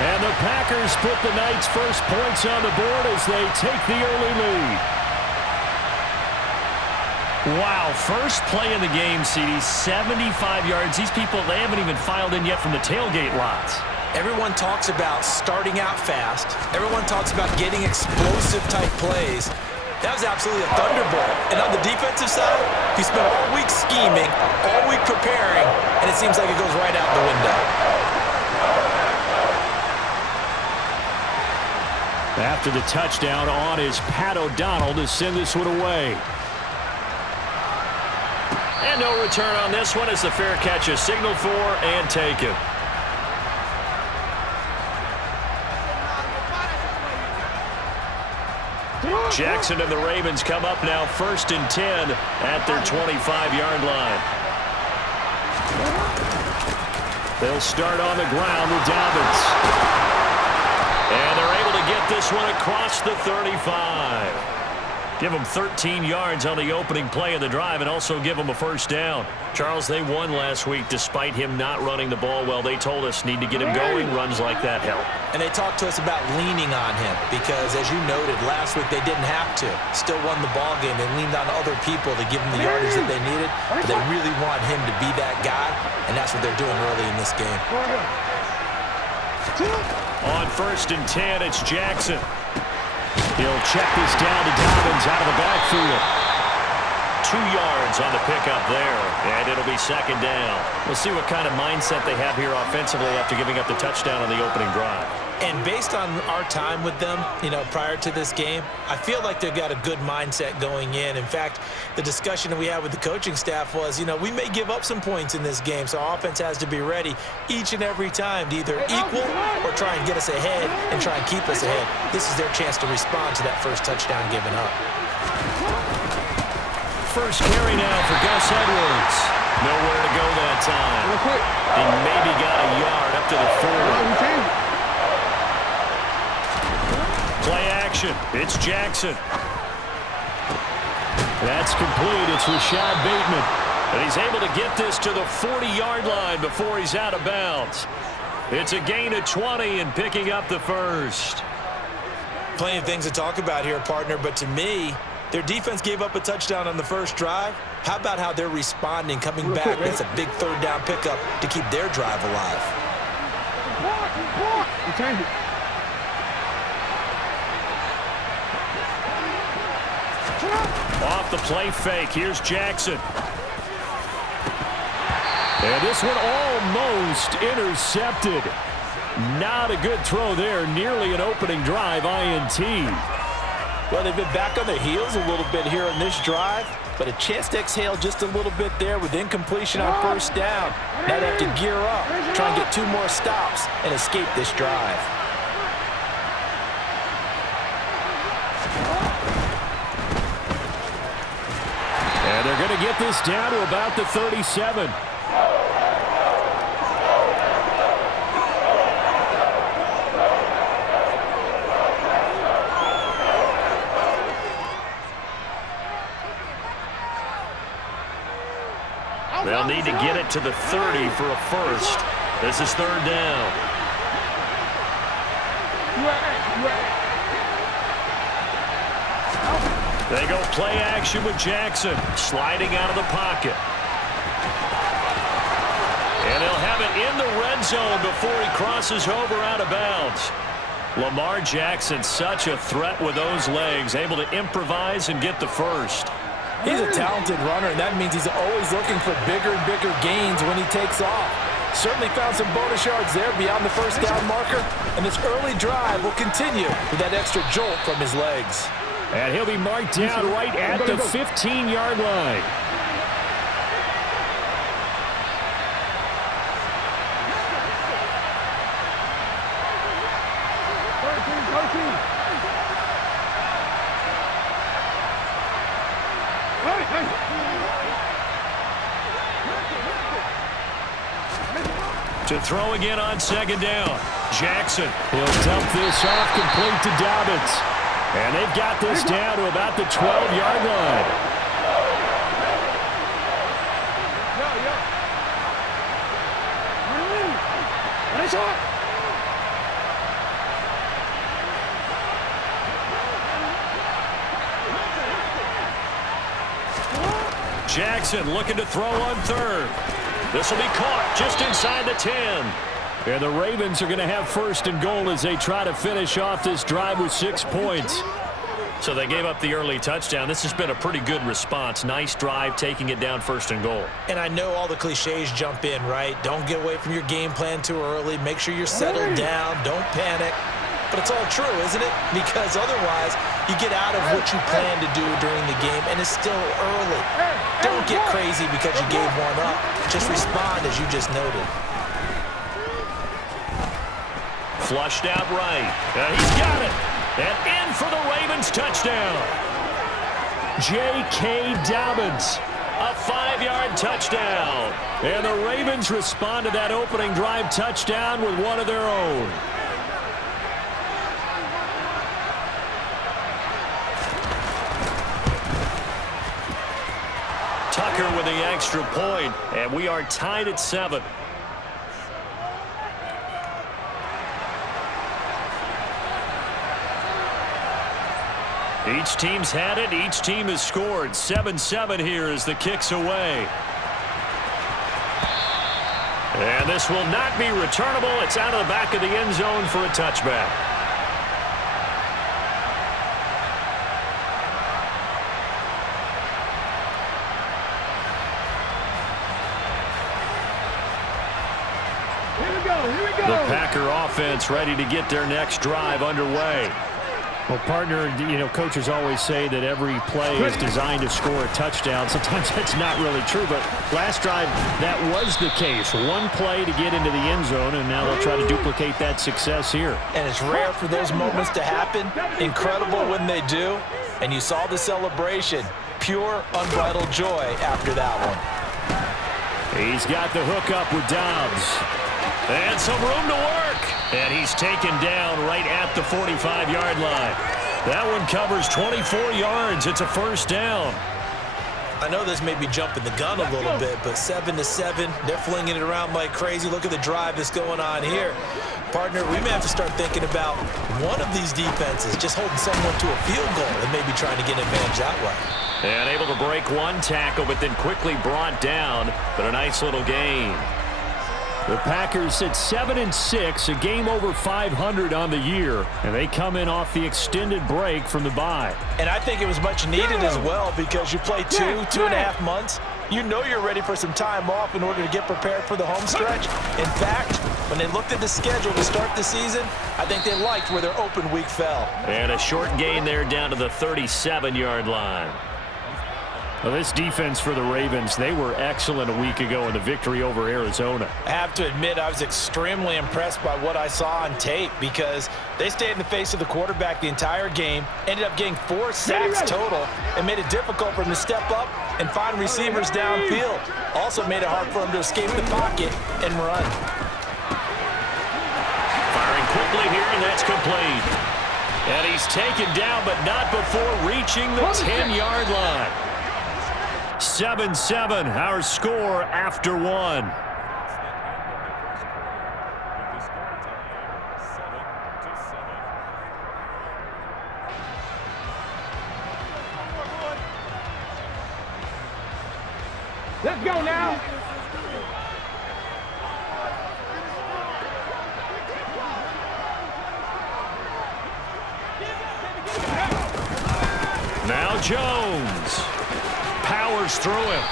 And the Packers put the Knights' first points on the board as they take the early lead. Wow, first play of the game, CD, 75 yards. These people, they haven't even filed in yet from the tailgate lots. Everyone talks about starting out fast. Everyone talks about getting explosive-type plays. That was absolutely a thunderbolt. And on the defensive side, he spent all week scheming, all week preparing, and it seems like it goes right out the window. After the touchdown, on is Pat O'Donnell to send this one away. And no return on this one as the fair catch is signaled for and taken. Jackson and the Ravens come up now 1st and 10 at their 25-yard line. They'll start on the ground with Dobbins. And they're able to get this one across the 35. Give them 13 yards on the opening play of the drive and also give them a first down. Charles, they won last week despite him not running the ball well. They told us need to get him going. Runs like that help. And they talked to us about leaning on him because, as you noted, last week they didn't have to. Still won the ball game. They leaned on other people to give them the yardage that they needed. But they really want him to be that guy, and that's what they're doing early in this game. On 1st and 10, it's Jackson. He'll check this down to Dobbins out of the backfield. 2 yards on the pickup there, and it'll be 2nd down. We'll see what kind of mindset they have here offensively after giving up the touchdown on the opening drive. And based on our time with them, prior to this game, I feel like they've got a good mindset going in. In fact, the discussion that we had with the coaching staff was, we may give up some points in this game, so our offense has to be ready each and every time to either equal or try and get us ahead and try and keep us ahead. This is their chance to respond to that first touchdown given up. First carry now for Gus Edwards. Nowhere to go that time. He maybe got a yard up to the 40. Play action. It's Jackson. That's complete. It's Rashad Bateman. And he's able to get this to the 40-yard line before he's out of bounds. It's a gain of 20 and picking up the first. Plenty of things to talk about here, partner, but to me, their defense gave up a touchdown on the first drive. How about how they're responding, coming back? That's a big 3rd down pickup to keep their drive alive. Off the play fake. Here's Jackson. And this one almost intercepted. Not a good throw there. Nearly an opening drive INT. Well, they've been back on their heels a little bit here on this drive, but a chance to exhale just a little bit there with incompletion on 1st down. Now they have to gear up, try and get 2 more stops, and escape this drive. And they're going to get this down to about the 37. They'll need to get it to the 30 for a first. This is 3rd down. They go play action with Jackson, sliding out of the pocket. And they'll have it in the red zone before he crosses over out of bounds. Lamar Jackson, such a threat with those legs, able to improvise and get the first. He's a talented runner, and that means he's always looking for bigger and bigger gains when he takes off. Certainly found some bonus yards there beyond the 1st down marker, and this early drive will continue with that extra jolt from his legs. And he'll be marked down right at the 15-yard line. To throw again on 2nd down. Jackson, he'll dump this off complete to Dobbins. And they've got this down to about the 12-yard line. Jackson looking to throw on third. This will be caught just inside the 10. And the Ravens are going to have first and goal as they try to finish off this drive with 6 points. So they gave up the early touchdown. This has been a pretty good response. Nice drive, taking it down first and goal. And I know all the cliches jump in, right? Don't get away from your game plan too early. Make sure you're settled down. Don't panic. But it's all true, isn't it? Because otherwise, you get out of what you plan to do during the game, and it's still early. Don't get crazy because you gave one up. Just respond as you just noted. Flushed out right. He's got it. And in for the Ravens touchdown. J.K. Dobbins, a 5-yard touchdown. And the Ravens respond to that opening drive touchdown with one of their own. Tucker with the extra point, and we are tied at 7. Each team's had it. Each team has scored. 7-7 here as the kick's away. And this will not be returnable. It's out of the back of the end zone for a touchback. Here we go. The Packer offense ready to get their next drive underway. Well, partner, coaches always say that every play is designed to score a touchdown. Sometimes that's not really true, but last drive, that was the case. One play to get into the end zone, and now they'll try to duplicate that success here. And it's rare for those moments to happen. Incredible when they do. And you saw the celebration. Pure, unbridled joy after that one. He's got the hook up with Dobbs. And some room to work. And he's taken down right at the 45-yard line. That one covers 24 yards. It's a first down. I know this may be jumping the gun a little bit, but 7-7, they're flinging it around like crazy. Look at the drive that's going on here. Partner, we may have to start thinking about one of these defenses just holding someone to a field goal and maybe trying to get an advantage that way. And able to break one tackle, but then quickly brought down. But a nice little gain. The Packers at 7-6, a game over 500 on the year, and they come in off the extended break from the bye. And I think it was much needed as well because you play 2.5 months. You know you're ready for some time off in order to get prepared for the home stretch. In fact, when they looked at the schedule to start the season, I think they liked where their open week fell. And a short gain there down to the 37-yard line. Well, this defense for the Ravens, they were excellent a week ago in the victory over Arizona. I have to admit, I was extremely impressed by what I saw on tape because they stayed in the face of the quarterback the entire game, ended up getting 4 sacks total, and made it difficult for them to step up and find receivers downfield. Also made it hard for them to escape the pocket and run. Firing quickly here, and that's complete. And he's taken down, but not before reaching the 10-yard line. 7-7, our score after one. Let's go now. Now Jones powers through him.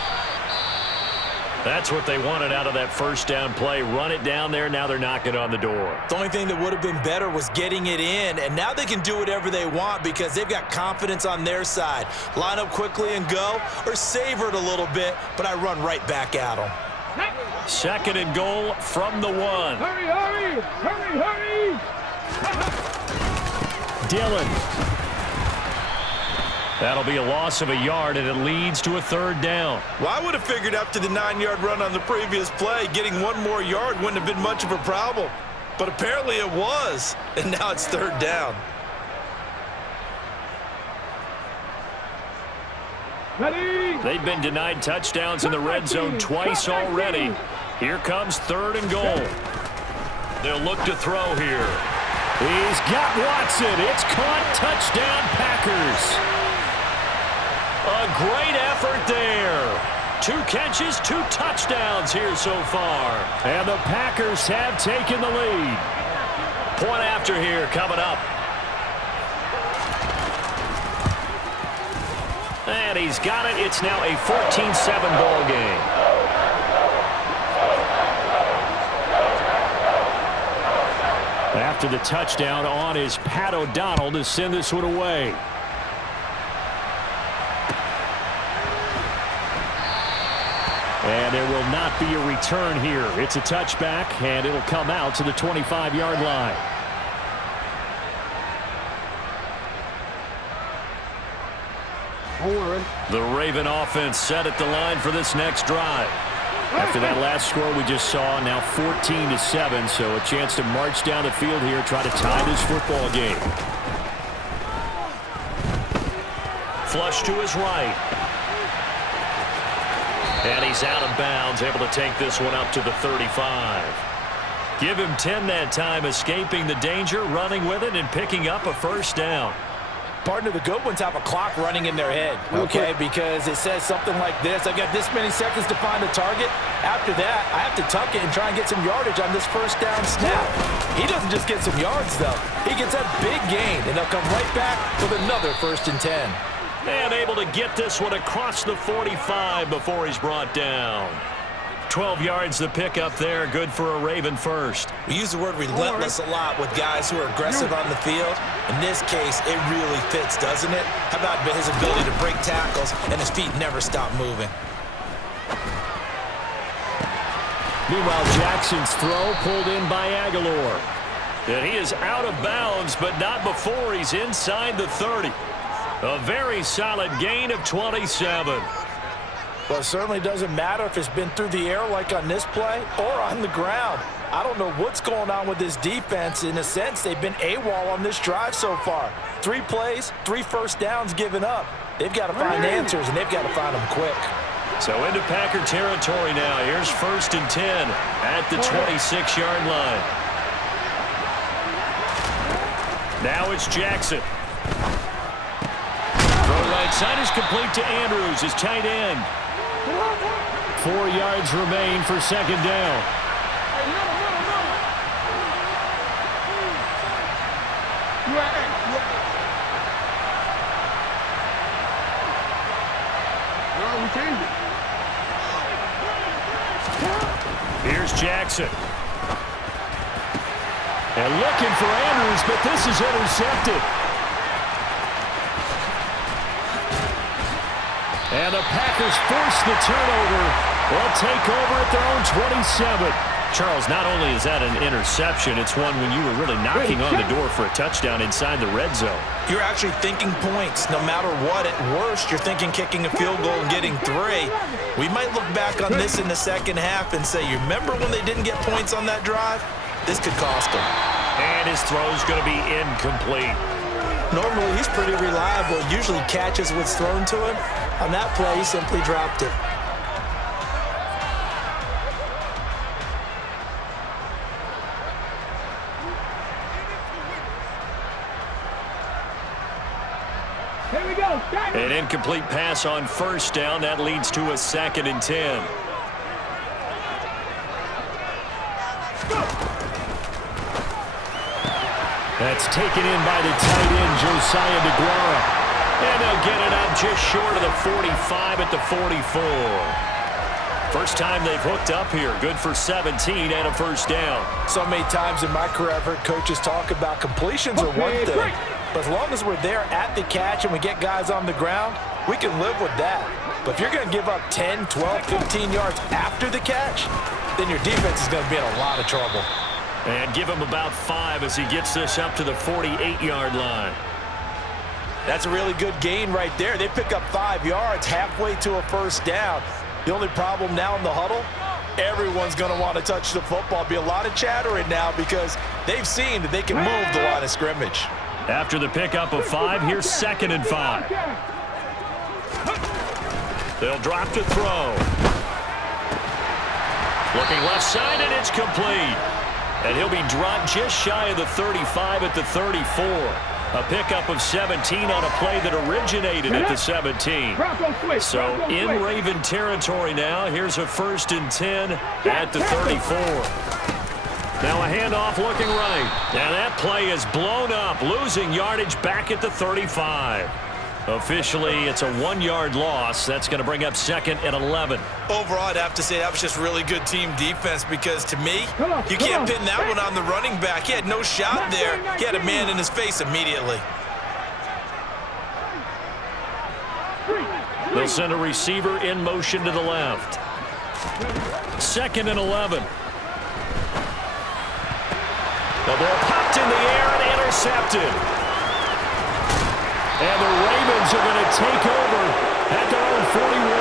That's what they wanted out of that first down play. Run it down there. Now they're knocking on the door. The only thing that would have been better was getting it in, and now they can do whatever they want because they've got confidence on their side. Line up quickly and go, or savor it a little bit, but I run right back at them. Second and goal from the 1. Hurry, hurry, hurry, hurry. Dillon. That'll be a loss of a yard, and it leads to a third down. Well, I would have figured after the 9-yard run on the previous play, getting one more yard wouldn't have been much of a problem. But apparently it was, and now it's third down. Ready. They've been denied touchdowns in the red zone twice already. Here comes third and goal. They'll look to throw here. He's got Watson. It's caught. Touchdown, Packers. A great effort there. 2 catches, 2 touchdowns here so far. And the Packers have taken the lead. Point after here coming up. And he's got it. It's now a 14-7 ball game. After the touchdown on is Pat O'Donnell to send this one away. And there will not be a return here. It's a touchback, and it'll come out to the 25-yard line. The Raven offense set at the line for this next drive. After that last score we just saw, now 14-7, so a chance to march down the field here, try to tie this football game. Flush to his right. And he's out of bounds, able to take this one up to the 35. Give him 10 that time, escaping the danger, running with it, and picking up a first down. Partner, the good ones have a clock running in their head, okay? Because it says something like this: I've got this many seconds to find the target. After that, I have to tuck it and try and get some yardage on this first down snap. He doesn't just get some yards, though. He gets a big gain, and they'll come right back with another 1st and 10. And able to get this one across the 45 before he's brought down. 12 yards to pick up there, good for a Raven first. We use the word relentless a lot with guys who are aggressive on the field. In this case, it really fits, doesn't it? How about his ability to break tackles and his feet never stop moving? Meanwhile, Jackson's throw pulled in by Aguilar. And he is out of bounds, but not before he's inside the 30. A very solid gain of 27. Well, it certainly doesn't matter if it's been through the air like on this play or on the ground. I don't know what's going on with this defense. In a sense, they've been AWOL on this drive so far. 3 plays, 3 first downs given up. They've got to find answers, and they've got to find them quick. So into Packer territory now. Here's 1st and 10 at the 26-yard line. Now it's Jackson. Throw right side is complete to Andrews, his tight end. 4 yards remain for 2nd down. Here's Jackson. And looking for Andrews, but this is intercepted. And the Packers force the turnover. They'll take over at their own 27. Charles, not only is that an interception, it's one when you were really knocking on the door for a touchdown inside the red zone. You're actually thinking points. No matter what, at worst, you're thinking kicking a field goal and getting 3. We might look back on this in the second half and say, you remember when they didn't get points on that drive? This could cost them. And his throw's going to be incomplete. Normally, he's pretty reliable. Usually catches what's thrown to him. On that play, he simply dropped it. Here we go. An incomplete pass on 1st down. That leads to a 2nd and 10. That's taken in by the tight end, Josiah DeGuara. And they'll get it up just short of the 45 at the 44. First time they've hooked up here. Good for 17 and a 1st down. So many times in my career, I've heard coaches talk about completions are one thing. But as long as we're there at the catch and we get guys on the ground, we can live with that. But if you're going to give up 10, 12, 15 yards after the catch, then your defense is going to be in a lot of trouble. And give him about 5 as he gets this up to the 48-yard line. That's a really good gain right there. They pick up 5 yards halfway to a 1st down. The only problem now in the huddle, everyone's going to want to touch the football. Be a lot of chattering now because they've seen that they can move the line of scrimmage. After the pickup of 5, here's 2nd and 5. They'll drop to throw. Looking left side, and it's complete. And he'll be dropped just shy of the 35 at the 34. A pickup of 17 on a play that originated at the 17. So in Raven territory now. Here's a 1st and 10 at the 34. Now a handoff looking right. And that play is blown up, losing yardage back at the 35. Officially, it's a 1-yard loss. That's going to bring up 2nd and 11. Overall, I'd have to say that was just really good team defense because, to me, you can't pin that one on the running back. He had no shot there. He had a man in his face immediately. They'll send a receiver in motion to the left. 2nd and 11. The ball popped in the air and intercepted. And the Ravens are going to take over at their own 41.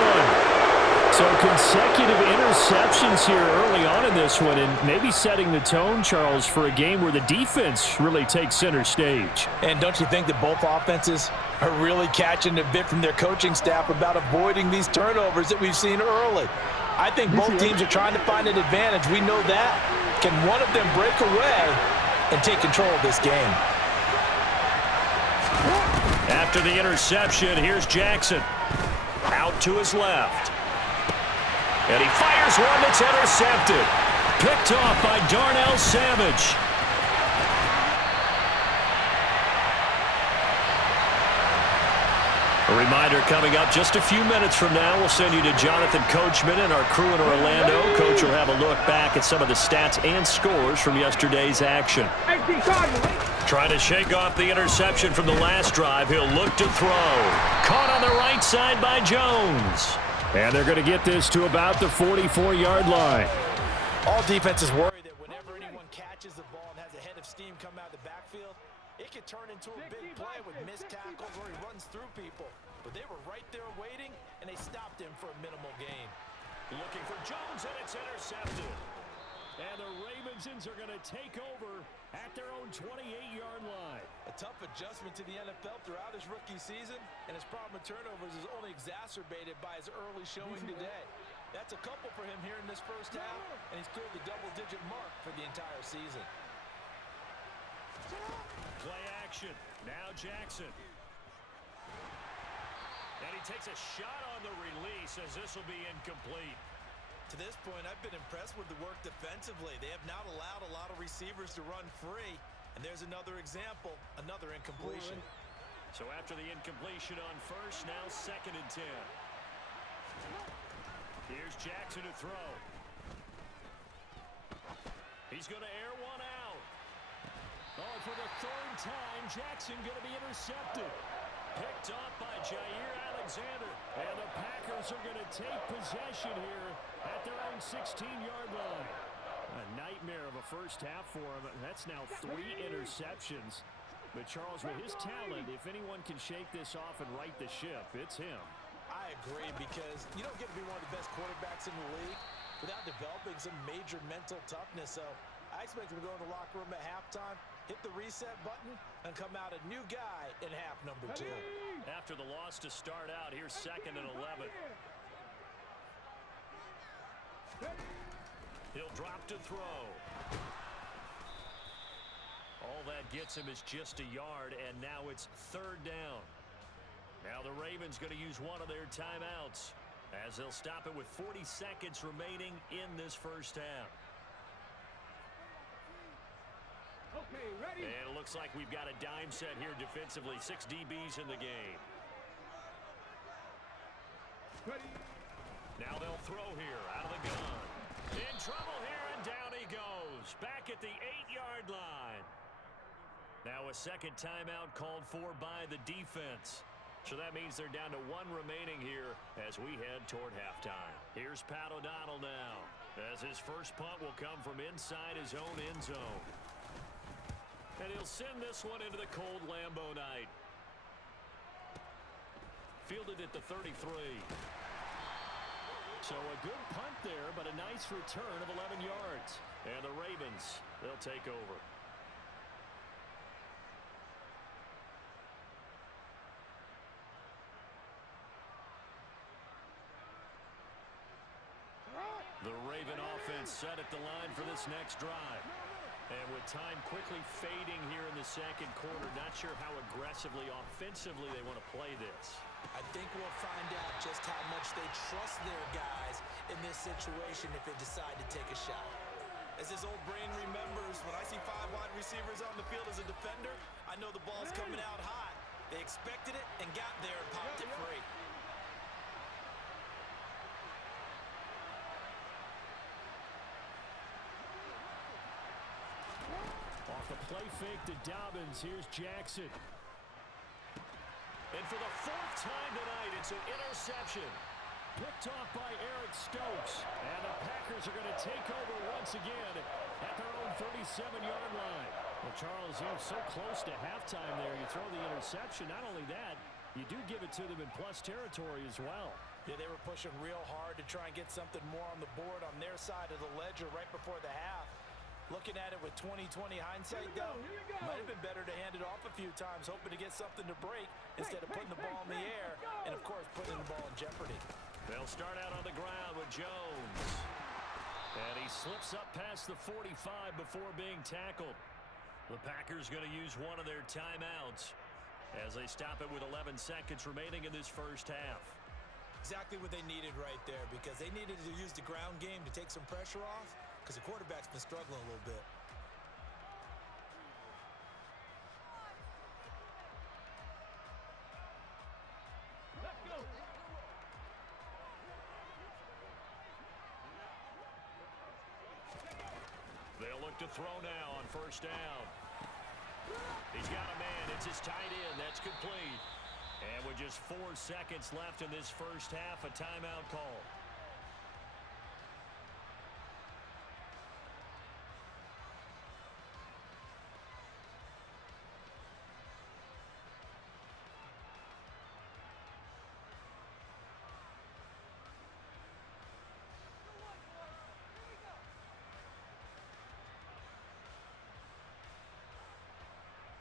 So consecutive interceptions here early on in this one, and maybe setting the tone, Charles, for a game where the defense really takes center stage. And don't you think that both offenses are really catching a bit from their coaching staff about avoiding these turnovers that we've seen early? I think both teams are trying to find an advantage. We know that. Can one of them break away and take control of this game? After the interception, here's Jackson. Out to his left. And he fires one that's intercepted. Picked off by Darnell Savage. A reminder coming up just a few minutes from now. We'll send you to Jonathan Coachman and our crew in Orlando. Coach will have a look back at some of the stats and scores from yesterday's action. Trying to shake off the interception from the last drive. He'll look to throw. Caught on the right side by Jones. And they're going to get this to about the 44-yard line. All defenses worry that whenever anyone catches the ball and has a head of steam come out of the backfield, it can turn into a big play with missed tackles where he runs through people. But they were right there waiting, and they stopped him for a minimal gain. Looking for Jones, and it's intercepted. And the Ravensons are going to take over at their own 28-yard line. A tough adjustment to the NFL throughout his rookie season, and his problem with turnovers is only exacerbated by his early showing today. That's a couple for him here in this first half, and he's cleared the double-digit mark for the entire season. Play action. Now Jackson. And he takes a shot on the release as this will be incomplete. To this point, I've been impressed with the work defensively. They have not allowed a lot of receivers to run free. And there's another example, another incompletion. So after the incompletion on first, now 2nd and 10. Here's Jackson to throw. He's going to air one out. Oh, for the 3rd time, Jackson going to be intercepted. Picked off by Jair Alexander. And the Packers are going to take possession here at their own 16-yard line. A nightmare of a first half for him. That's now 3 interceptions. But Charles, with his talent, if anyone can shake this off and right the ship, it's him. I agree, because you don't get to be one of the best quarterbacks in the league without developing some major mental toughness. So I expect him to go in the locker room at halftime, hit the reset button, and come out a new guy in half number 2. After the loss to start out, here's 2nd and 11. He'll drop to throw. All that gets him is just a yard, and now it's 3rd down. Now the Ravens going to use one of their timeouts as they'll stop it with 40 seconds remaining in this first half. Okay, ready? And it looks like we've got a dime set here defensively. 6 DBs in the game. Ready? Now they'll throw here out of the gun. In trouble here, and down he goes. Back at the 8-yard line. Now a 2nd timeout called for by the defense. So that means they're down to 1 remaining here as we head toward halftime. Here's Pat O'Donnell now, as his first punt will come from inside his own end zone. And he'll send this one into the cold Lambeau night. Fielded at the 33. So a good punt there, but a nice return of 11 yards. And the Ravens, they'll take over. The Raven offense set at the line for this next drive. And with time quickly fading here in the second quarter, not sure how aggressively, offensively they want to play this. I think we'll find out just how much they trust their guys in this situation if they decide to take a shot. As his old brain remembers, when I see 5 wide receivers on the field as a defender, I know the ball's coming out hot. They expected it and got there and popped it free. Off the play fake to Dobbins. Here's Jackson. And for the 4th time tonight, it's an interception. Picked off by Eric Stokes. And the Packers are going to take over once again at their own 37-yard line. Well, Charles, you're so close to halftime there. You throw the interception. Not only that, you do give it to them in plus territory as well. Yeah, they were pushing real hard to try and get something more on the board on their side of the ledger right before the half. Looking at it with 20/20 hindsight, though, might have been better to hand it off a few times, hoping to get something to break instead of putting the ball in the air and, of course, putting the ball in jeopardy. They'll start out on the ground with Jones. And he slips up past the 45 before being tackled. The Packers going to use one of their timeouts as they stop it with 11 seconds remaining in this first half. Exactly what they needed right there, because they needed to use the ground game to take some pressure off, because the quarterback's been struggling a little bit. Let's go. They'll look to throw now on first down. He's got a man. It's his tight end. That's complete. And with just 4 seconds left in this first half, a timeout call.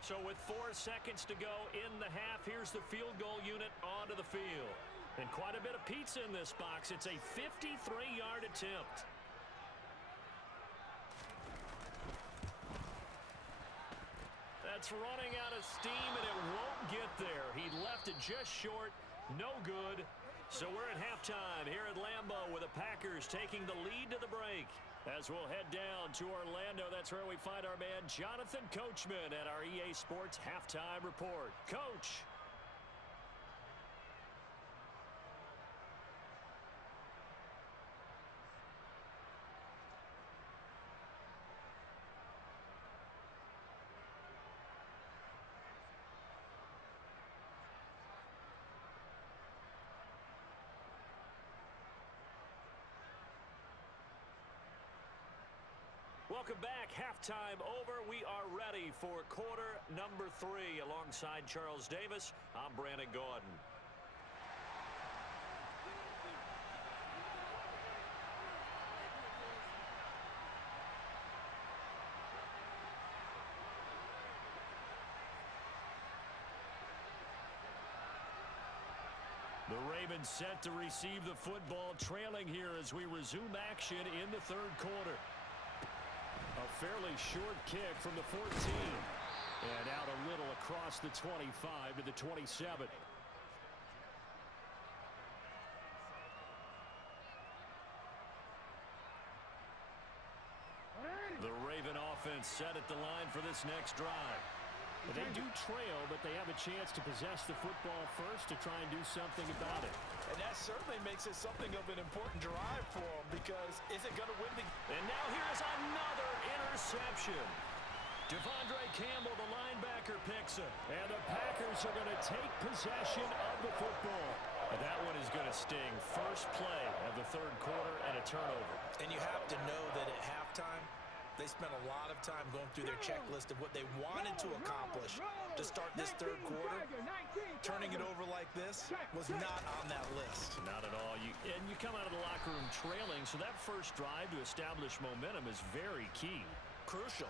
So with 4 seconds to go in the half, here's the field goal unit onto the field. And quite a bit of pizza in this box. It's a 53-yard attempt. That's running out of steam, and it won't get there. He left it just short. No good. So we're at halftime here at Lambeau with the Packers taking the lead to the break. As we'll head down to Orlando, that's where we find our man Jonathan Coachman at our EA Sports Halftime Report. Coach. Welcome back. Halftime over. We are ready for quarter number 3. Alongside Charles Davis, I'm Brandon Gordon. The Ravens set to receive the football, trailing here as we resume action in the third quarter. A fairly short kick from the 14. And out a little across the 25 to the 27. The Raven offense set at the line for this next drive. They do trail, but they have a chance to possess the football first to try and do something about it. And that certainly makes it something of an important drive for them, because is it going to win the... And now here's another interception. Devondre Campbell, the linebacker, picks it. And the Packers are going to take possession of the football. And that one is going to sting. First play of the third quarter and a turnover. And you have to know that at halftime, they spent a lot of time going through their checklist of what they wanted to accomplish to start this third quarter. Turning it over like this was not on that list. Not at all. And you come out of the locker room trailing, so that first drive to establish momentum is very key. Crucial.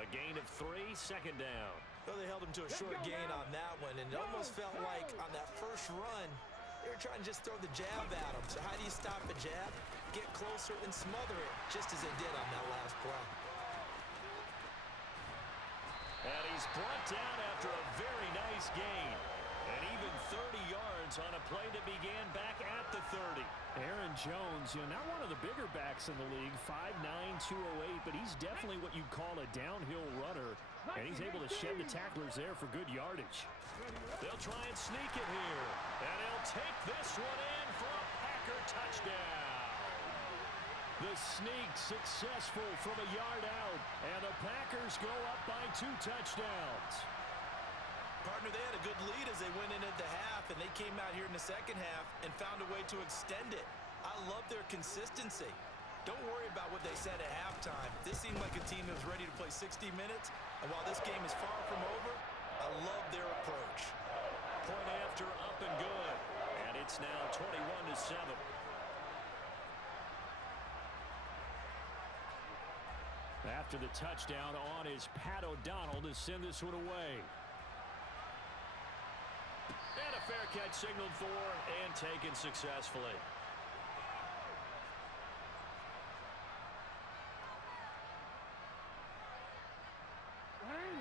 A gain of 3, second down. Well, they held him to a short gain on that one, and it almost felt like on that first run, they were trying to just throw the jab at him. So how do you stop a jab? Get closer and smother it, just as they did on that last play. he's brought down after a very nice gain. And even 30 yards on a play that began back at the 30. Aaron Jones, not one of the bigger backs in the league, 5'9", 208, but he's definitely what you'd call a downhill runner, and he's able to shed the tacklers there for good yardage. They'll try and sneak it here, and he'll take this one in for a Packer touchdown. The sneak successful from a yard out, and the Packers go up by 2 touchdowns. Partner, they had a good lead as they went into the half, and they came out here in the second half and found a way to extend it. I love their consistency. Don't worry about what they said at halftime. This seemed like a team that was ready to play 60 minutes, and while this game is far from over, I love their approach. Point after up and good, and it's now 21-7. After the touchdown, on is Pat O'Donnell to send this one away. And a fair catch signaled for and taken successfully.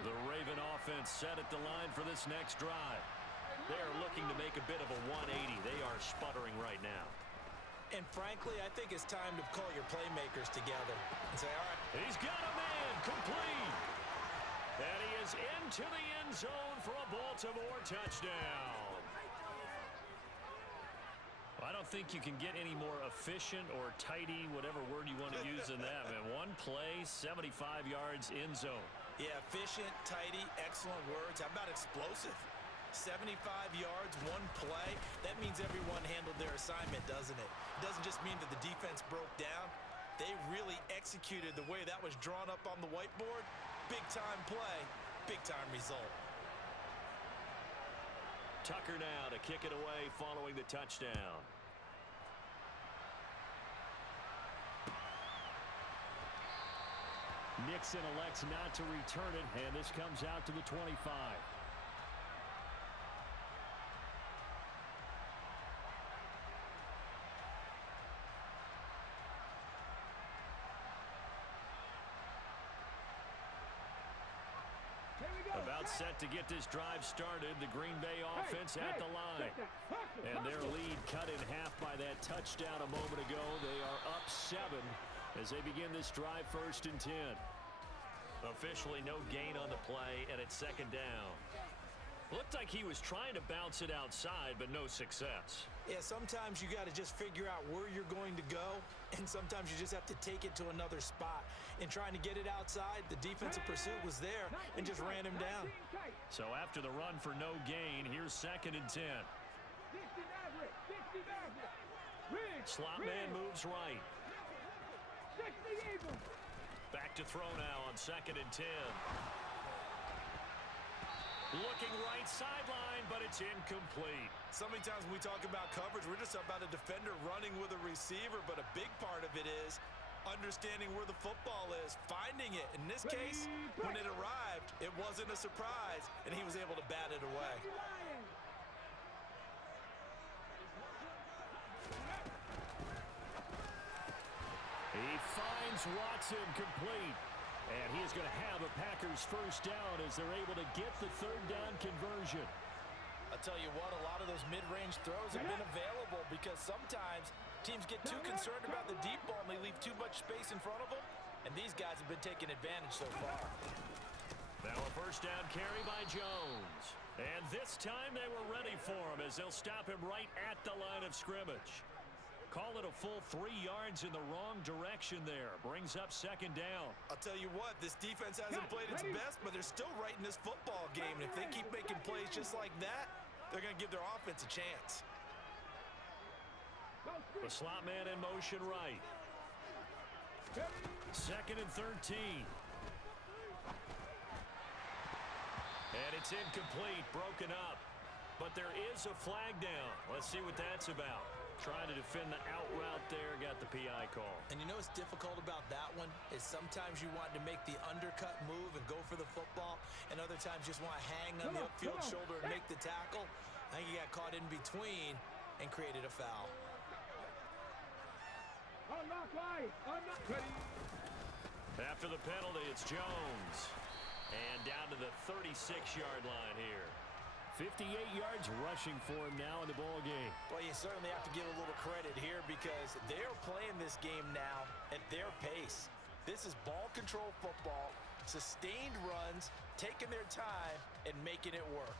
The Raven offense set at the line for this next drive. They are looking to make a bit of a 180. They are sputtering right now. And frankly, I think it's time to call your playmakers together and say, all right. He's got him in, complete. And he is into the end zone for a Baltimore touchdown. I don't think you can get any more efficient or tidy, whatever word you want to use in that. Man, one play, 75 yards, end zone. Yeah, efficient, tidy, excellent words. How about explosive? 75 yards, one play. That means everyone handled their assignment, doesn't it? It doesn't just mean that the defense broke down. They really executed the way that was drawn up on the whiteboard. Big-time play, big-time result. Tucker now to kick it away following the touchdown. Nixon elects not to return it, and this comes out to the 25. About set to get this drive started. The Green Bay offense at the line. And their lead cut in half by that touchdown a moment ago. They are up 7 as they begin this drive 1st and 10. Officially no gain on the play, and it's 2nd down. Looked like he was trying to bounce it outside, but no success. Yeah, sometimes you got to just figure out where you're going to go, and sometimes you just have to take it to another spot. In trying to get it outside, the defensive pursuit was there and just ran him down. So after the run for no gain, here's 2nd and 10. Slot man moves right. Back to throw now on 2nd and 10. Looking right sideline, but it's incomplete. So many times when we talk about coverage, we're just about a defender running with a receiver, but a big part of it is understanding where the football is, finding it. In this case, when it arrived, it wasn't a surprise, and he was able to bat it away. He finds Watson complete. And he is going to have a Packers 1st down as they're able to get the 3rd down conversion. I'll tell you what, a lot of those mid-range throws have been available because sometimes teams get too concerned about the deep ball and they leave too much space in front of them, and these guys have been taking advantage so far. Now a 1st down carry by Jones. And this time they were ready for him as they'll stop him right at the line of scrimmage. Call it a full 3 yards in the wrong direction there. Brings up 2nd down. I'll tell you what, this defense hasn't played its best, but they're still right in this football game. And if they keep making plays just like that, they're going to give their offense a chance. The slot man in motion right. 2nd and 13. And it's incomplete, broken up. But there is a flag down. Let's see what that's about. Trying to defend the out route there, got the PI call. And you know what's difficult about that one is sometimes you want to make the undercut move and go for the football, and other times just want to hang on the upfield shoulder and make the tackle. I think he got caught in between and created a foul. After the penalty, it's Jones. And down to the 30 36-yard line here. 58 yards rushing for him now in the ball game. Well, you certainly have to give a little credit here because they're playing this game now at their pace. This is ball control football, sustained runs, taking their time, and making it work.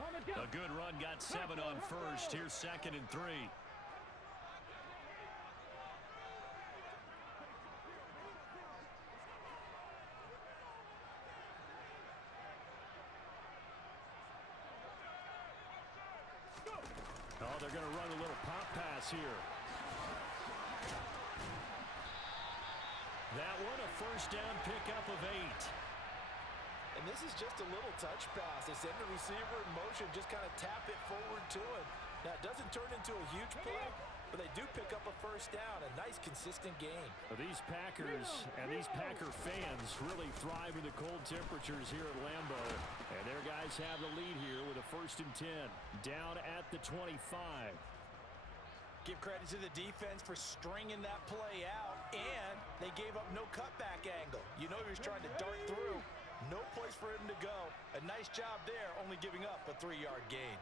A good run got 7 on first. Here's 2nd and 3. Oh, they're going to run a little pop pass here. That one a first down pickup of 8. And this is just a little touch pass. They send the receiver in motion, just kind of tap it forward to him. Now, it doesn't turn into a huge play, but they do pick up a first down, a nice, consistent gain. Well, these Packers and these Packer fans really thrive in the cold temperatures here at Lambeau. And their guys have the lead here with a 1st and 10. Down at the 25. Give credit to the defense for stringing that play out, and they gave up no cutback angle. You know he was trying to dart through. No place for him to go. A nice job there, only giving up a 3-yard gain.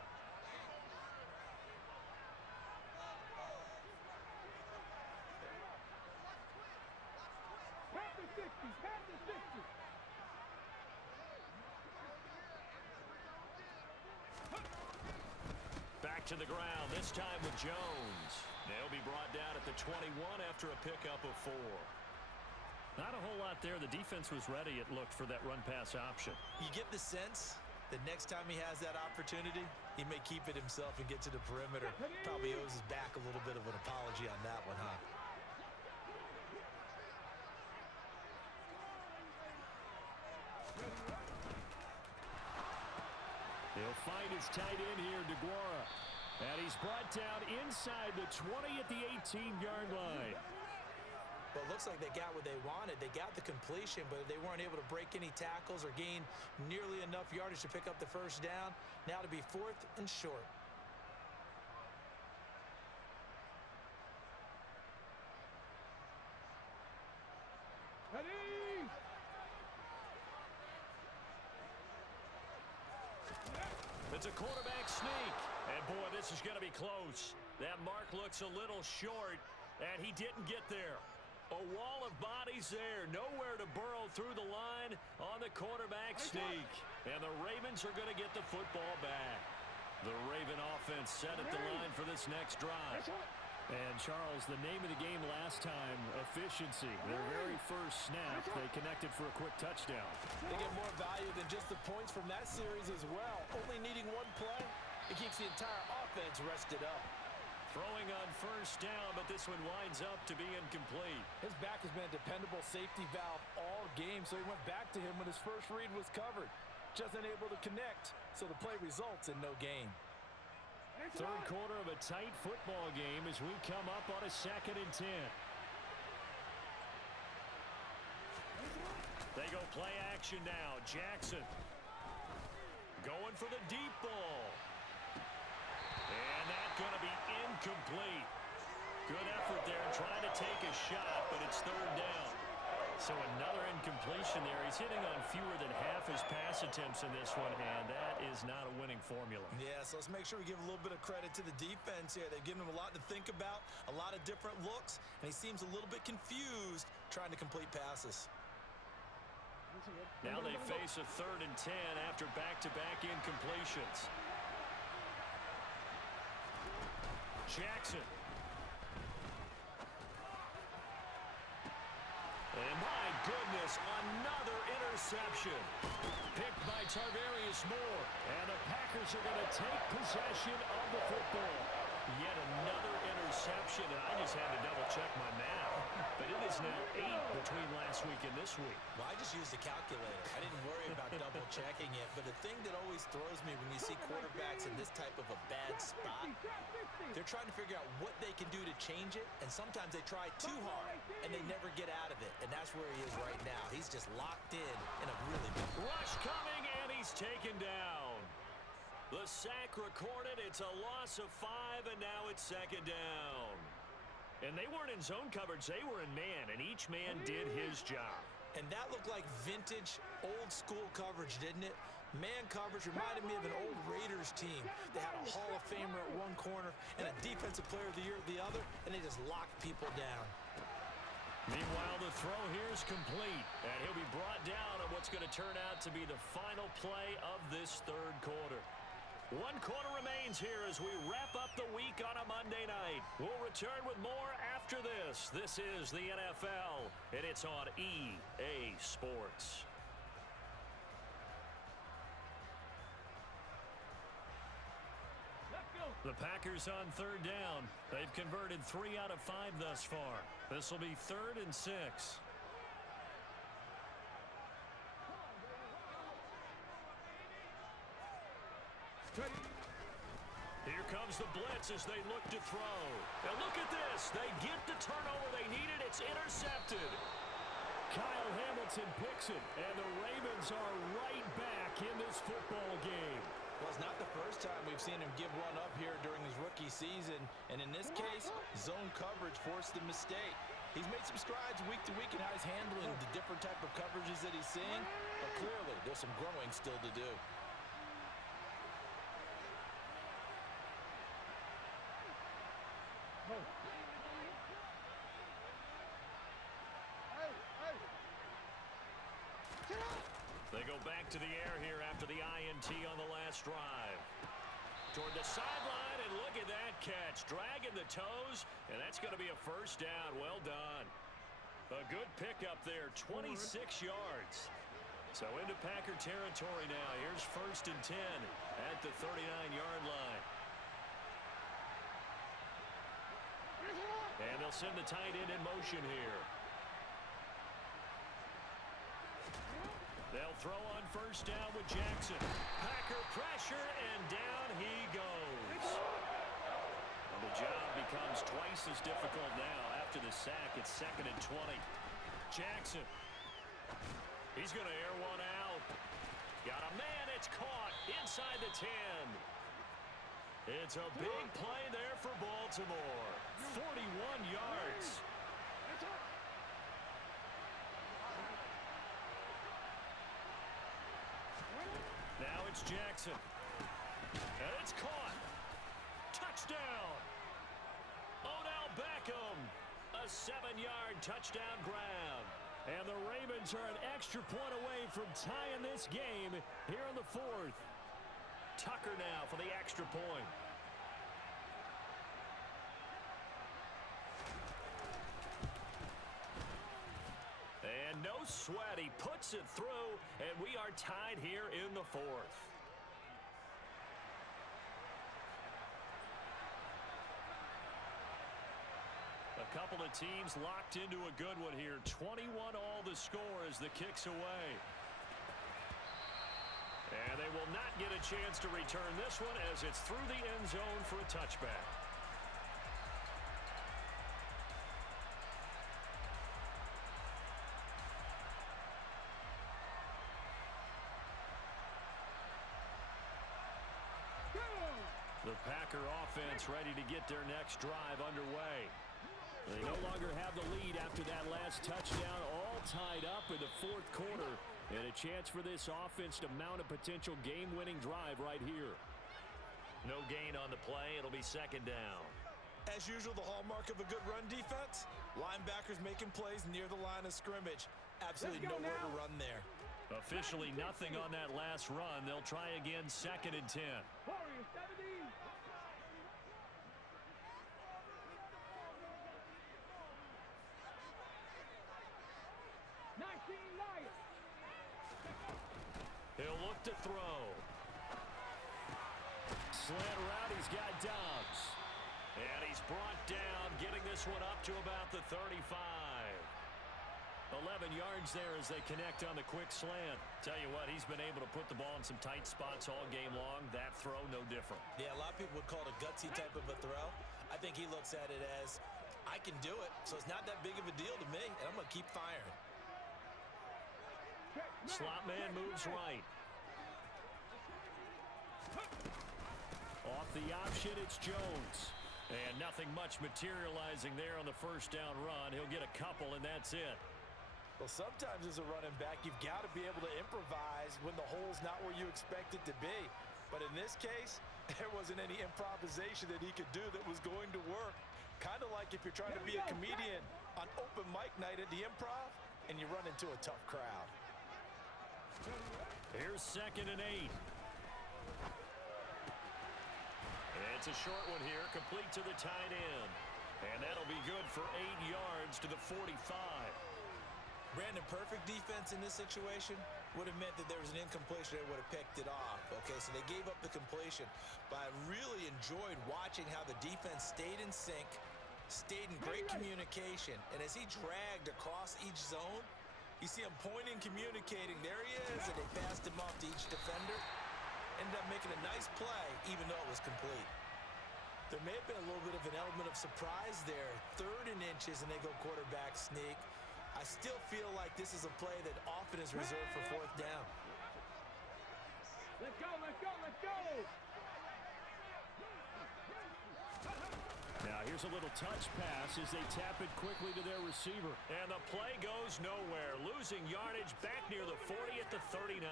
Back to the ground, this time with Jones. They'll be brought down at the 21 after a pickup of 4. Not a whole lot there. The defense was ready, it looked, for that run-pass option. You get the sense that next time he has that opportunity, he may keep it himself and get to the perimeter. Probably owes his back a little bit of an apology on that one, huh? He'll find his tight end here, DeGuara. And he's brought down inside the 20 at the 18-yard line. Well, it looks like they got what they wanted. They got the completion, but they weren't able to break any tackles or gain nearly enough yardage to pick up the first down. Now to be 4th and short. Ready? It's a quarterback sneak. And, boy, this is going to be close. That mark looks a little short, and he didn't get there. A wall of bodies there. Nowhere to burrow through the line on the quarterback sneak. And the Ravens are going to get the football back. The Raven offense set at the line for this next drive. And, Charles, the name of the game last time, efficiency. Their very first snap, they connected for a quick touchdown. They get more value than just the points from that series as well. Only needing one play, it keeps the entire offense rested up. Throwing on first down, but this one winds up to be incomplete. His back has been a dependable safety valve all game, so he went back to him when his first read was covered. Just unable to connect, so the play results in no gain. Third quarter of a tight football game as we come up on a 2nd and 10. They go play action now. Jackson going for the deep ball. And that's going to be incomplete. Good effort there trying to take a shot, but it's 3rd down. So another incompletion there. He's hitting on fewer than half his pass attempts in this one, and that is not a winning formula. Yeah, so let's make sure we give a little bit of credit to the defense here. They've given him a lot to think about, a lot of different looks, and he seems a little bit confused trying to complete passes. Now they face a 3rd and 10 after back-to-back incompletions. Jackson. And my goodness, another interception. Picked by Tarvarius Moore. And the Packers are going to take possession of the football. Yet another interception, and I just had to double-check my math. But it is now 8 between last week and this week. Well, I just used a calculator. I didn't worry about double-checking it. But the thing that always throws me when you see quarterbacks in this type of a bad spot, they're trying to figure out what they can do to change it, and sometimes they try too hard, and they never get out of it. And that's where he is right now. He's just locked in a really big rush coming, and he's taken down. The sack recorded. It's a loss of 5, and now it's 2nd down. And they weren't in zone coverage. They were in man, and each man did his job. And that looked like vintage, old-school coverage, didn't it? Man coverage reminded me of an old Raiders team. They had a Hall of Famer at one corner and a Defensive Player of the Year at the other, and they just locked people down. Meanwhile, the throw here is complete, and he'll be brought down on what's going to turn out to be the final play of this third quarter. 1 quarter remains here as we wrap up the week on a Monday night. We'll return with more after this. This is the NFL, and it's on EA Sports. The Packers on third down. They've converted 3 out of 5 thus far. This will be 3rd and 6. Here comes the blitz as they look to throw. And look at this. They get the turnover they needed. It's intercepted. Kyle Hamilton picks it, and the Ravens are right back in this football game. Well, it's not the first time we've seen him give one up here during his rookie season. And in this case, zone coverage forced the mistake. He's made some strides week to week in how he's handling the different type of coverages that he's seeing. But clearly, there's some growing still to do. They go back to the air here after the INT on the last drive. Toward the sideline, and look at that catch. Dragging the toes, and that's going to be a first down. Well done. A good pickup there, 26 yards. So into Packer territory now. Here's 1st and 10 at the 39-yard line. And they'll send the tight end in motion here. They'll throw on first down with Jackson. Packer pressure, and down he goes. And the job becomes twice as difficult now after the sack. It's 2nd and 20. Jackson. He's going to air one out. Got a man. It's caught inside the 10. It's a big play there for Baltimore. 41 yards. Now it's Jackson. And it's caught. Touchdown. Odell Beckham. A 7-yard touchdown grab. And the Ravens are an extra point away from tying this game here in the 4th. Tucker now for the extra point. And no sweat. He puts it through, and we are tied here in the 4th. A couple of teams locked into a good one here. 21 all the score as the kick's away. And they will not get a chance to return this one as it's through the end zone for a touchback. The Packer offense ready to get their next drive underway. They no longer have the lead after that last touchdown, all tied up in the 4th quarter. And a chance for this offense to mount a potential game-winning drive right here. No gain on the play. It'll be 2nd down. As usual, the hallmark of a good run defense, linebackers making plays near the line of scrimmage. Absolutely nowhere to run there. Officially nothing on that last run. They'll try again, 2nd and 10. Warriors 17. He'll look to throw. Slant route, he's got Dobbs. And he's brought down, getting this one up to about the 35. 11 yards there as they connect on the quick slant. Tell you what, he's been able to put the ball in some tight spots all game long. That throw, no different. Yeah, a lot of people would call it a gutsy type of a throw. I think he looks at it as, I can do it, so it's not that big of a deal to me, and I'm going to keep firing. Slot man moves right. Off the option, it's Jones. And nothing much materializing there on the first down run. He'll get a couple, and that's it. Well, sometimes as a running back, you've got to be able to improvise when the hole's not where you expect it to be. But in this case, there wasn't any improvisation that he could do that was going to work. Kind of like if you're trying to be a comedian on open mic night at the Improv and you run into a tough crowd. Here's 2nd and 8. It's a short one here, complete to the tight end. And that'll be good for 8 yards to the 45. Brandon, perfect defense in this situation would have meant that there was an incompletion that would have picked it off. Okay, so they gave up the completion. But I really enjoyed watching how the defense stayed in sync, stayed in great communication. And as he dragged across each zone, you see him pointing, communicating. There he is, and they passed him off to each defender. Ended up making a nice play, even though it was complete. There may have been a little bit of an element of surprise there. 3rd and inches, and they go quarterback sneak. I still feel like this is a play that often is reserved for 4th down. Let's go, let's go, let's go! Now here's a little touch pass as they tap it quickly to their receiver. And the play goes nowhere. Losing yardage back near the 40 at the 39.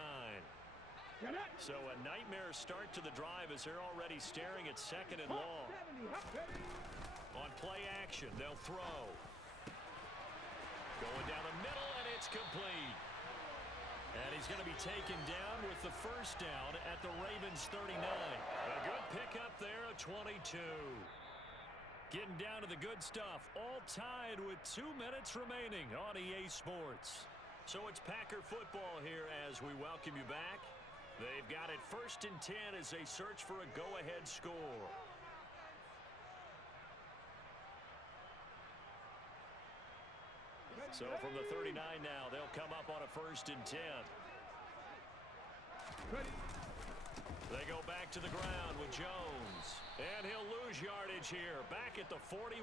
So a nightmare start to the drive as they're already staring at 2nd and long. On play action, they'll throw. Going down the middle, and it's complete. And he's going to be taken down with the first down at the Ravens' 39. A good pickup there, a 22. Getting down to the good stuff, all tied with 2 minutes remaining on EA Sports. So it's Packer football here as we welcome you back. They've got it 1st and 10 as they search for a go-ahead score. So from the 39 now, they'll come up on a 1st and 10. They go back to the ground with Jones. And he'll lose yardage here, back at the 41.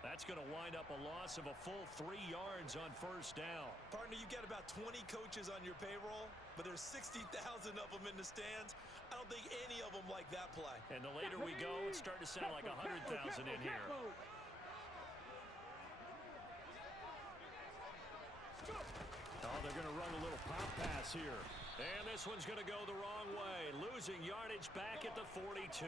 That's going to wind up a loss of a full 3 yards on 1st down. Partner, you've got about 20 coaches on your payroll, but there's 60,000 of them in the stands. I don't think any of them like that play. And the later we go, it's starting to sound like 100,000 in here. Oh, they're going to run a little pop pass here. And this one's going to go the wrong way, losing yardage back at the 42.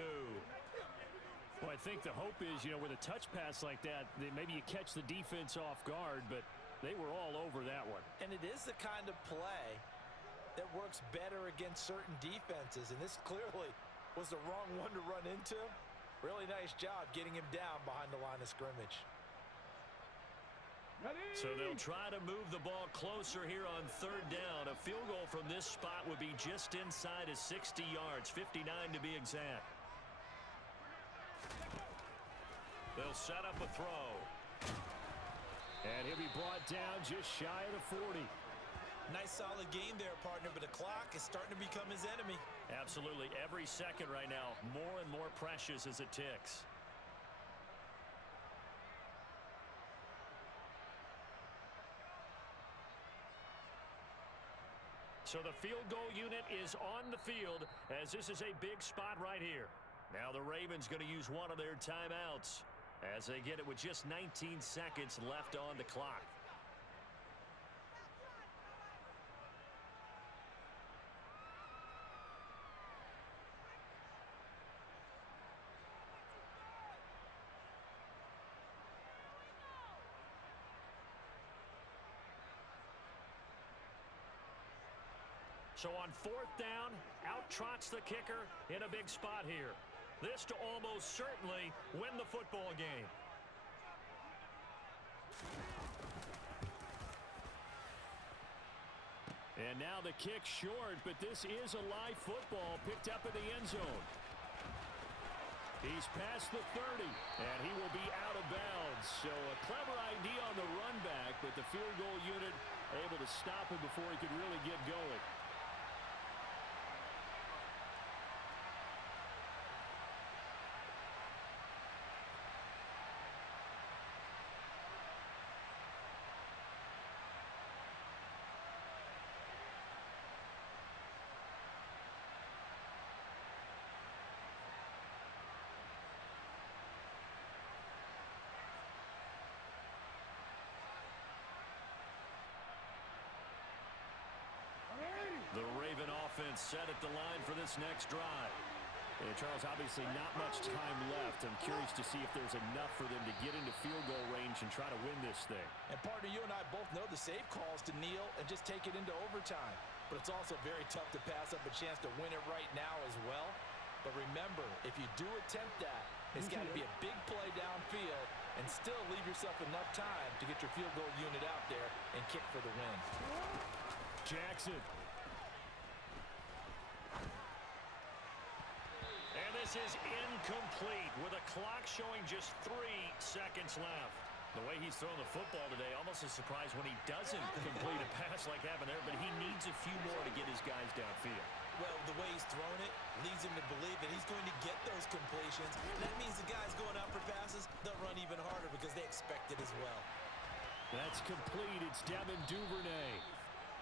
Well, I think the hope is, with a touch pass like that maybe you catch the defense off guard, but they were all over that one. And it is the kind of play that works better against certain defenses, and this clearly was the wrong one to run into. Really nice job getting him down behind the line of scrimmage. So they'll try to move the ball closer here on 3rd down. A field goal from this spot would be just inside of 60 yards, 59 to be exact. They'll set up a throw. And he'll be brought down just shy of the 40. Nice solid game there, partner, but the clock is starting to become his enemy. Absolutely. Every second right now, more and more precious as it ticks. So the field goal unit is on the field as this is a big spot right here. Now the Ravens going to use one of their timeouts as they get it with just 19 seconds left on the clock. So on 4th down, out trots the kicker in a big spot here. This to almost certainly win the football game. And now the kick short, but this is a live football picked up in the end zone. He's past the 30, and he will be out of bounds. So a clever idea on the run back, but the field goal unit able to stop him before he could really get going. offense set at the line for this next drive. Yeah, Charles, obviously not much time left. I'm curious to see if there's enough for them to get into field goal range and try to win this thing. And partner, you and I both know the safe calls to kneel and just take it into overtime. But it's also very tough to pass up a chance to win it right now as well. But remember, if you do attempt that, it's got to be a big play downfield and still leave yourself enough time to get your field goal unit out there and kick for the win. Jackson. And this is incomplete with a clock showing just 3 seconds left. The way he's throwing the football today, almost a surprise when he doesn't complete a pass like happened there, but he needs a few more to get his guys downfield. Well, the way he's thrown it leads him to believe that he's going to get those completions. That means the guys going out for passes, they'll run even harder because they expect it as well. That's complete. It's Devin Duvernay.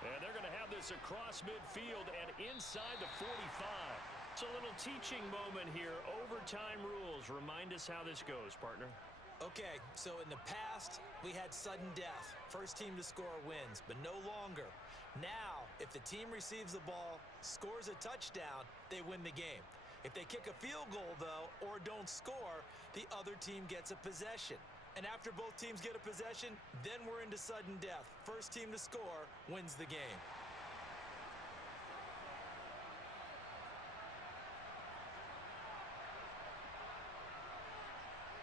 And they're going to have this across midfield and inside the 45. It's a little teaching moment here. Overtime rules. Remind us how this goes, partner. Okay, so in the past, we had sudden death. First team to score wins, but no longer. Now, if the team receives the ball, scores a touchdown, they win the game. If they kick a field goal, though, or don't score, the other team gets a possession. And after both teams get a possession, then we're into sudden death. First team to score wins the game.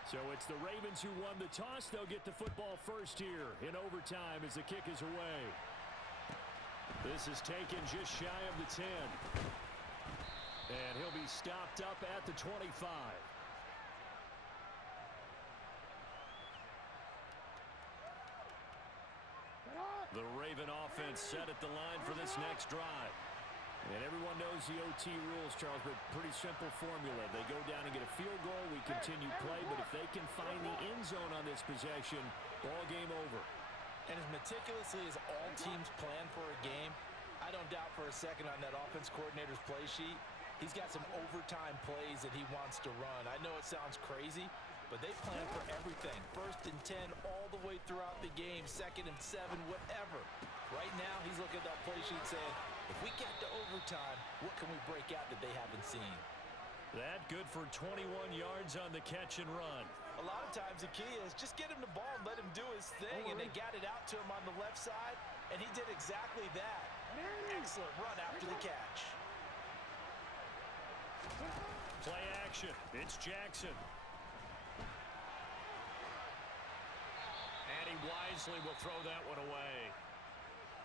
So it's the Ravens who won the toss. They'll get the football first here in overtime as the kick is away. This is taken just shy of the 10. And he'll be stopped up at the 25. The Raven offense set at the line for this next drive. And everyone knows the OT rules, Charles, but pretty simple formula. They go down and get a field goal, we continue play, but if they can find the end zone on this possession, ball game over. And as meticulously as all teams plan for a game, I don't doubt for a second on that offense coordinator's play sheet, he's got some overtime plays that he wants to run. I know it sounds crazy, but they plan for everything. 1st and 10 all the way throughout the game, 2nd and 7, whatever. Right now, he's looking at that play sheet saying, if we get to overtime, what can we break out that they haven't seen? That good for 21 yards on the catch and run. A lot of times the key is just get him the ball and let him do his thing, and they got it out to him on the left side, and he did exactly that. Excellent run after the catch. Play action. It's Jackson. And he wisely will throw that one away.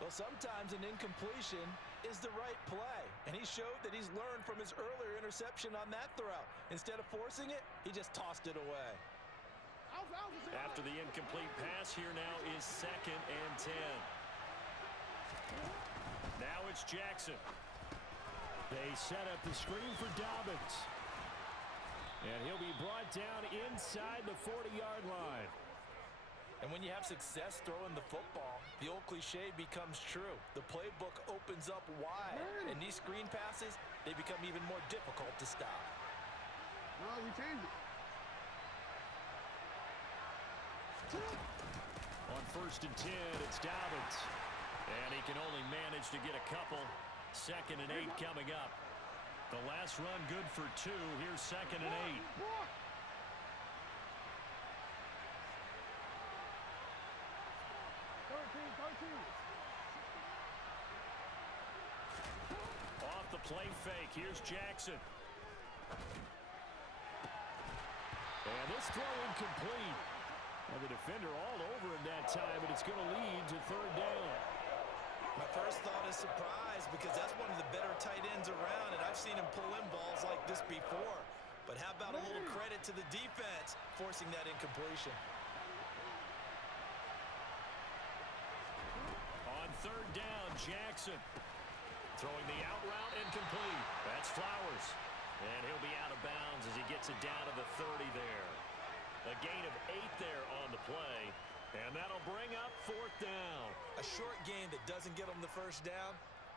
Well, sometimes an incompletion is the right play, and he showed that he's learned from his earlier interception on that throw. Instead of forcing it, he just tossed it away. After the incomplete pass, here now is 2nd and 10. Now it's Jackson. They set up the screen for Dobbins. And he'll be brought down inside the 40-yard line. And when you have success throwing the football, the old cliche becomes true. The playbook opens up wide, and these screen passes, they become even more difficult to stop. No, we changed it. On 1st and 10, it's Dobbins. And he can only manage to get a couple. 2nd and 8 coming up. The last run good for 2. Here's 2nd and 8. Off the play fake, here's Jackson. And this throw incomplete. And the defender all over him that time, but it's going to lead to 3rd down. My first thought is surprise because that's one of the better tight ends around, and I've seen him pull in balls like this before. But how about a little credit to the defense forcing that incompletion? On 3rd down, Jackson. Throwing the out route incomplete. That's Flowers. And he'll be out of bounds as he gets it down to the 30 there. A gain of 8 there on the play. And that'll bring up 4th down. A short gain that doesn't get them the first down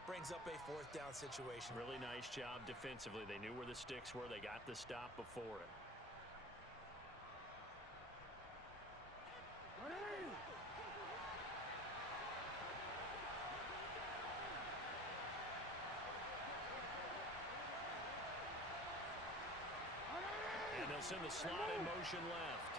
brings up a 4th down situation. Really nice job defensively. They knew where the sticks were. They got the stop before it. send the slot in motion left.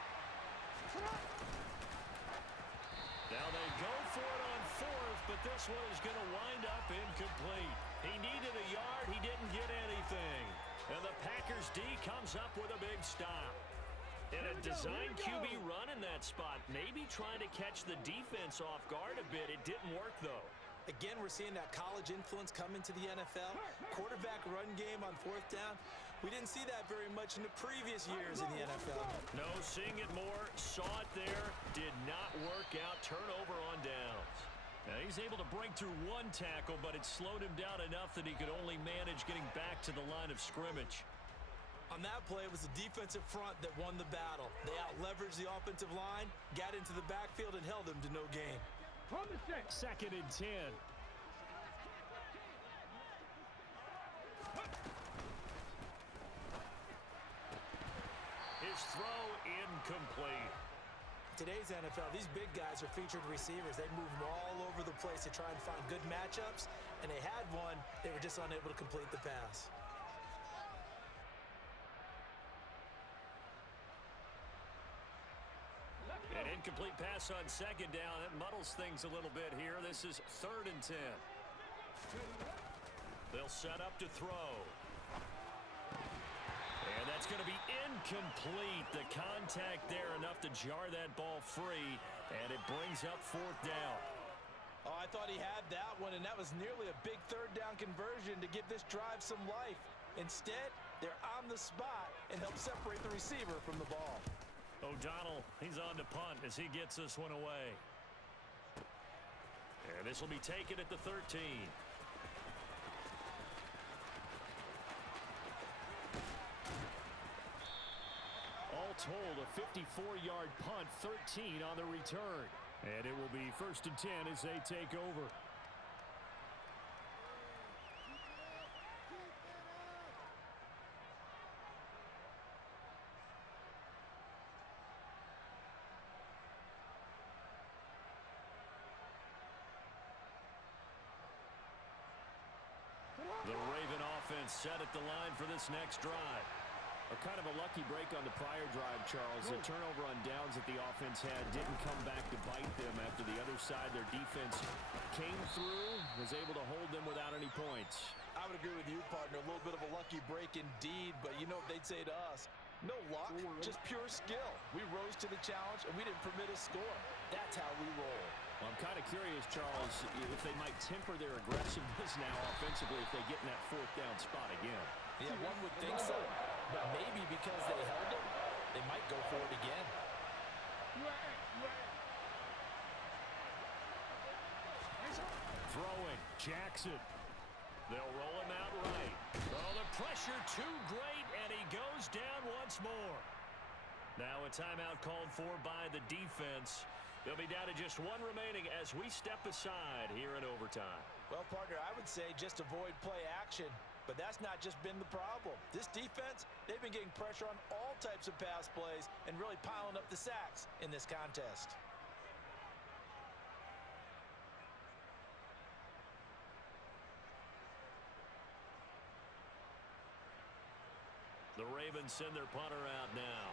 Now they go for it on fourth, but this one is going to wind up incomplete. He needed a yard. He didn't get anything. And the Packers D comes up with a big stop. And a design QB run in that spot, maybe trying to catch the defense off guard a bit. It didn't work, though. Again, we're seeing that college influence come into the NFL. Quarterback run game on fourth down. We didn't see that very much in the previous years in the NFL. No, seeing it more. Saw it there. Did not work out. Turnover on downs. Now, he's able to break through one tackle, but it slowed him down enough that he could only manage getting back to the line of scrimmage. On that play, it was the defensive front that won the battle. They out-leveraged the offensive line, got into the backfield, and held them to no gain. 2nd and 10. His throw incomplete. Today's NFL, these big guys are featured receivers. They move them all over the place to try and find good matchups, and they had one. They were just unable to complete the pass. An incomplete pass on 2nd down. That muddles things a little bit here. This is 3rd and 10. They'll set up to throw. And that's going to be incomplete. The contact there enough to jar that ball free, and it brings up 4th down. Oh, I thought he had that one, and that was nearly a big 3rd down conversion to give this drive some life. Instead, they're on the spot and help separate the receiver from the ball. O'Donnell, he's on to punt as he gets this one away. And this will be taken at the 13. All told, a 54-yard punt, 13 on the return. And it will be 1st and 10 as they take over. The Raven offense set at the line for this next drive. A kind of a lucky break on the prior drive, Charles. The turnover on downs that the offense had didn't come back to bite them after the other side. Their defense came through, was able to hold them without any points. I would agree with you, partner. A little bit of a lucky break indeed, but you know what they'd say to us? No luck, just pure skill. We rose to the challenge, and we didn't permit a score. That's how we roll. Well, I'm kind of curious, Charles, if they might temper their aggressiveness now offensively if they get in that 4th down spot again. Yeah, one would think so. But maybe because they held them, they might go for it again. Throwing, Jackson. They'll roll him out right. Oh, the pressure too great, and he goes down once more. Now a timeout called for by the defense. They'll be down to just one remaining as we step aside here in overtime. Well, partner, I would say just avoid play action. But that's not just been the problem. This defense, they've been getting pressure on all types of pass plays and really piling up the sacks in this contest. The Ravens send their punter out now.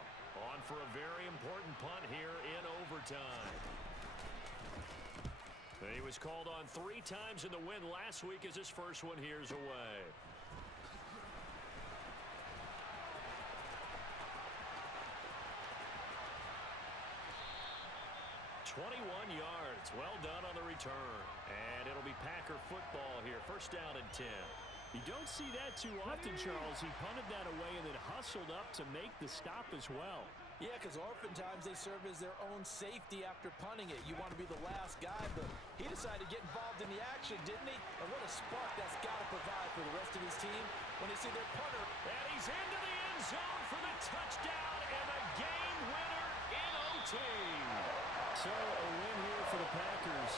On for a very important punt here in overtime. He was called on 3 times in the win last week as his first one here's away. "21 yards. Well done on the return. And it'll be Packer football here. 1st down and 10. You don't see that too often, Charles. He punted that away and then hustled up to make the stop as well. Yeah, because oftentimes they serve as their own safety after punting it. You want to be the last guy, but he decided to get involved in the action, didn't he? And what a spark that's got to provide for the rest of his team when they see their punter. And he's into the end zone for the touchdown and a game winner in OT. So a win here for the Packers.